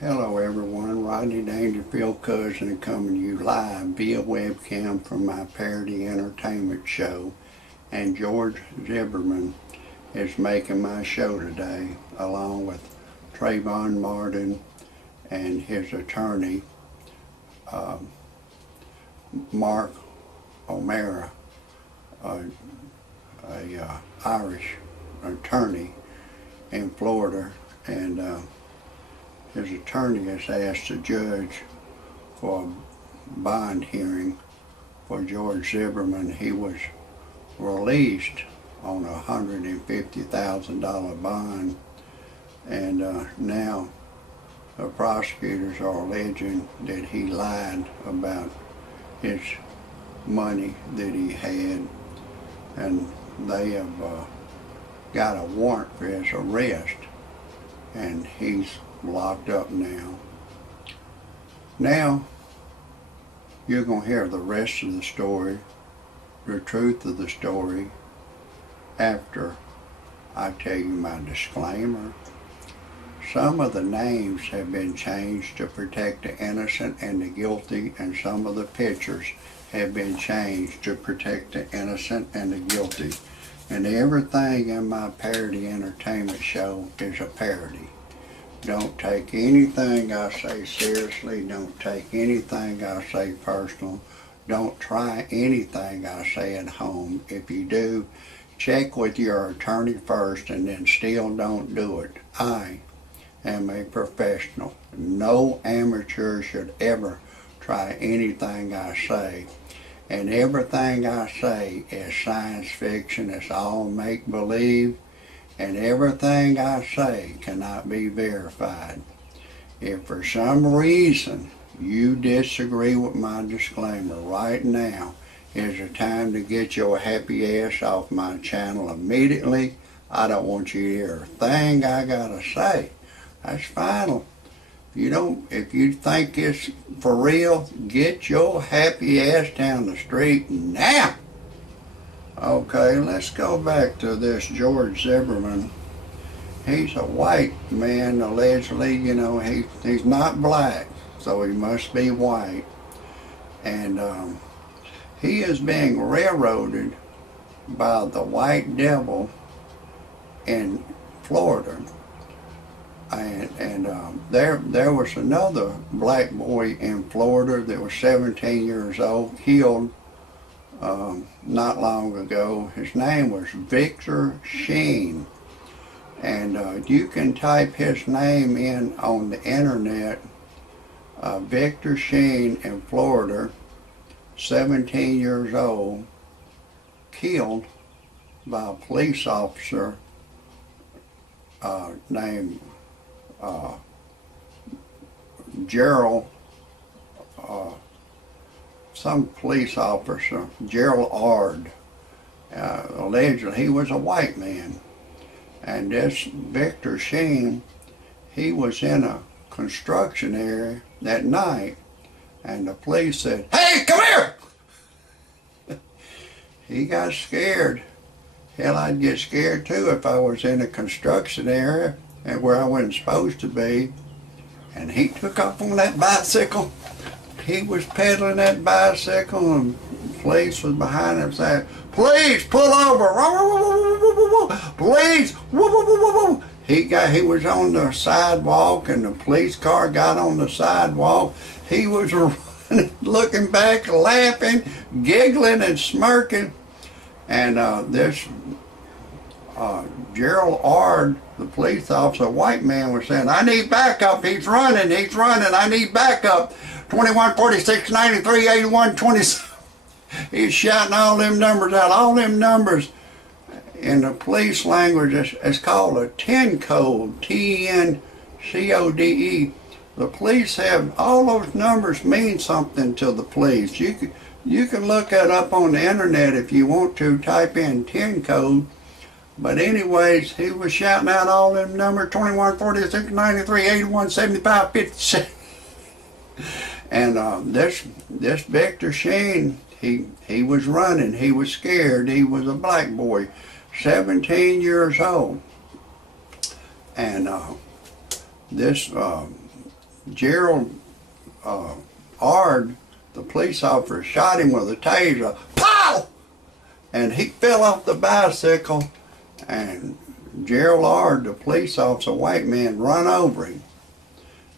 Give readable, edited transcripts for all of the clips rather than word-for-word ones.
Hello everyone, Rodney Dangerfield cousin coming to you live via webcam from my parody entertainment show, and Georg Zimmerman is making my show today along with Trayvon Martin and his attorney Mark O'Mara, a Irish attorney in Florida, and his attorney has asked the judge for a bond hearing for Georg Zimmerman. He was released on a $150,000 bond, and now the prosecutors are alleging that he lied about his money that he had, and they have got a warrant for his arrest, and he's locked up now. Now, you're going to hear the rest of the story, the truth of the story, after I tell you my disclaimer. Some of the names have been changed to protect the innocent and the guilty, and some of the pictures have been changed to protect the innocent and the guilty. And everything in my parody entertainment show is a parody. Don't take anything I say seriously. Don't take anything I say personal. Don't try anything I say at home. If you do, check with your attorney first, and then still don't do it. I am a professional. No amateur should ever try anything I say. And everything I say is science fiction. It's all make-believe. And everything I say cannot be verified. If for some reason you disagree with my disclaimer, right now is the time to get your happy ass off my channel immediately. I don't want you to hear a thing I gotta say. That's final. If you think it's for real, get your happy ass down the street now. Okay, let's go back to this Georg Zimmerman. He's a white man, allegedly. He's not black, so he must be white. And he is being railroaded by the white devil in Florida. And there was another black boy in Florida that was 17 years old, killed not long ago. His name was Victor Sheen, and you can type his name in on the internet. Victor Sheen in Florida, 17 years old, killed by a police officer named Gerald, some police officer, Gerald Ard. Allegedly he was a white man. And this Victor Sheen, he was in a construction area that night, and the police said, "Hey, come here!" He got scared. Hell, I'd get scared too if I was in a construction area and where I wasn't supposed to be. And he took off on that bicycle. He was pedaling that bicycle, and the police was behind him saying, "Please pull over! Please!" He was on the sidewalk, and the police car got on the sidewalk. He was running, looking back, laughing, giggling, and smirking. And this Gerald Ard, the police officer, white man, was saying, "I need backup. He's running. I need backup. 21, 46, 93, 81, 27. He's shouting all them numbers out. All them numbers in the police language is called a 10 code, TENCODE. The police have, all those numbers mean something to the police. You can look that up on the internet if you want to, type in 10 code. But anyways, he was shouting out all them numbers, 21, 46, 93, 81, 75, 57. And this Victor Sheen, he was running. He was scared. He was a black boy, 17 years old. And this Gerald Ard, the police officer, shot him with a taser. Pow! And he fell off the bicycle, and Gerald Ard, the police officer, white man, run over him.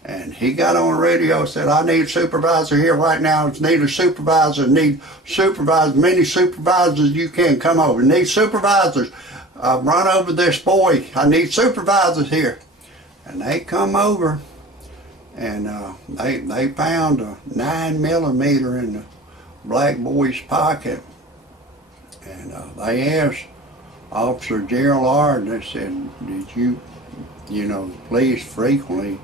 And he got on the radio and said, I need a supervisor here right now. Need a supervisor. Need supervisors. Many supervisors you can come over. Need supervisors. I've run over this boy. I need supervisors here. And they come over, and they found a 9mm in the black boy's pocket. And they asked Officer Gerald Ard, they said, did you know, police frequently,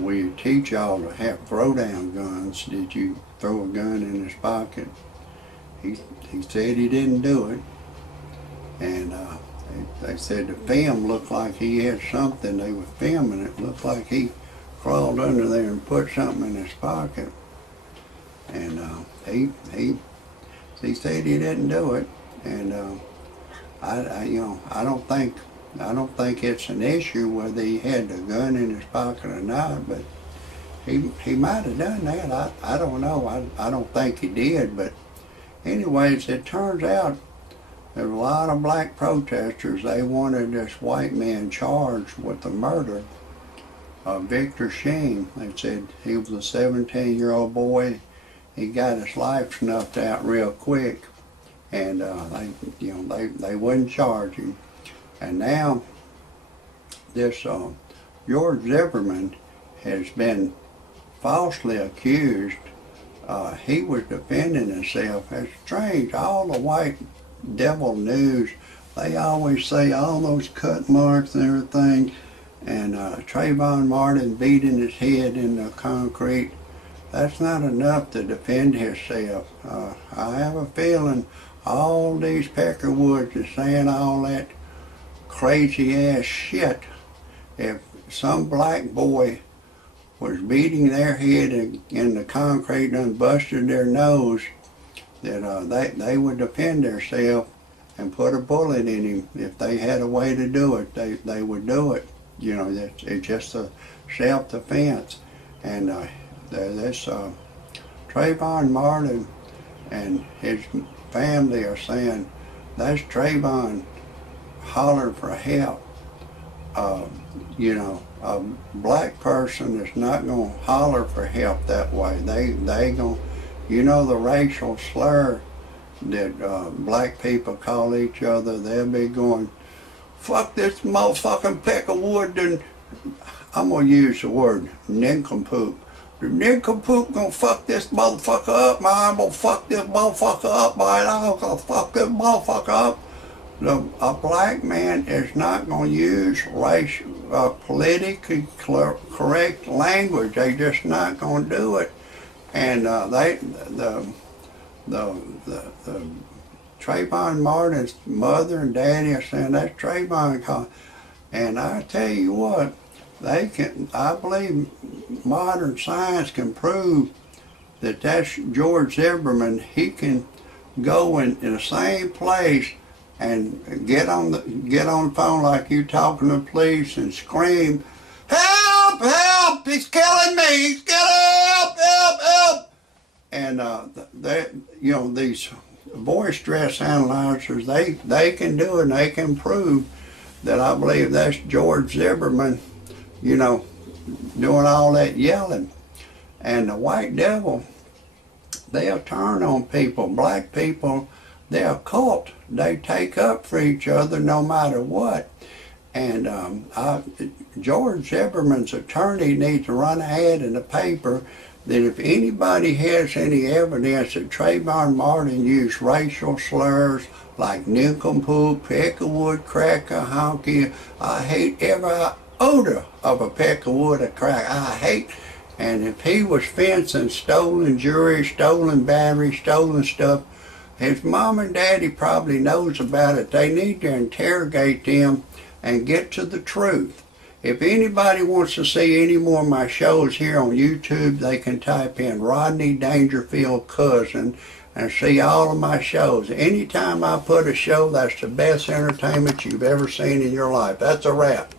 we teach y'all to have throwdown guns. Did you throw a gun in his pocket? He said he didn't do it. And they said the film looked like he had something. They were filming it. Looked like he crawled under there and put something in his pocket. And he said he didn't do it. And I don't think it's an issue whether he had the gun in his pocket or not, but he might have done that. I don't know. I don't think he did, but anyways, it turns out there were a lot of black protesters. They wanted this white man charged with the murder of Victor Sheen. They said he was a 17-year-old boy. He got his life snuffed out real quick, and they wouldn't charge him. And now this Georg Zimmerman has been falsely accused. He was defending himself. It's strange. All the white devil news, they always say all those cut marks and everything, and Trayvon Martin beating his head in the concrete. That's not enough to defend himself. I have a feeling all these Peckerwoods are saying all that crazy ass shit. If some black boy was beating their head in the concrete and busted their nose, that they would defend themselves and put a bullet in him. If they had a way to do it, they would do it. You know, it's just a self-defense. And this Trayvon Martin and his family are saying that's Trayvon hollering for help. You know, a black person is not going to holler for help that way. They going, you know, the racial slur that black people call each other, they'll be going, fuck this motherfucking peck of wood, and I'm going to use the word nincompoop. The nincompoop gonna fuck this motherfucker up, man. I'm gonna fuck this motherfucker up, man. I'm gonna fuck this motherfucker up. A black man is not going to use politically correct language. They just not going to do it. And the Trayvon Martin's mother and daddy are saying that's Trayvon. And I tell you what, they can. I believe modern science can prove that that's Georg Zimmerman. He can go in the same place and get on the phone like you talking to the police and scream, help, help, he's killing me, he's killing, help, help. And you know, these voice stress analyzers, they can do it, and they can prove that. I believe that's Georg Zimmerman, you know, doing all that yelling. And the white devil, they'll turn on people. Black people, they're a cult. They take up for each other no matter what. And Georg Zimmerman's attorney needs to run ahead in the paper that if anybody has any evidence that Trayvon Martin used racial slurs like nincompoop, peckerwood, cracker, honky, I hate every odor of a peckerwood, a crack, I hate. And if he was fencing, stolen jewelry, stolen batteries, stolen stuff, his mom and daddy probably knows about it. They need to interrogate them and get to the truth. If anybody wants to see any more of my shows here on YouTube, they can type in Rodney Dangerfield Cousin and see all of my shows. Anytime I put a show, that's the best entertainment you've ever seen in your life. That's a wrap.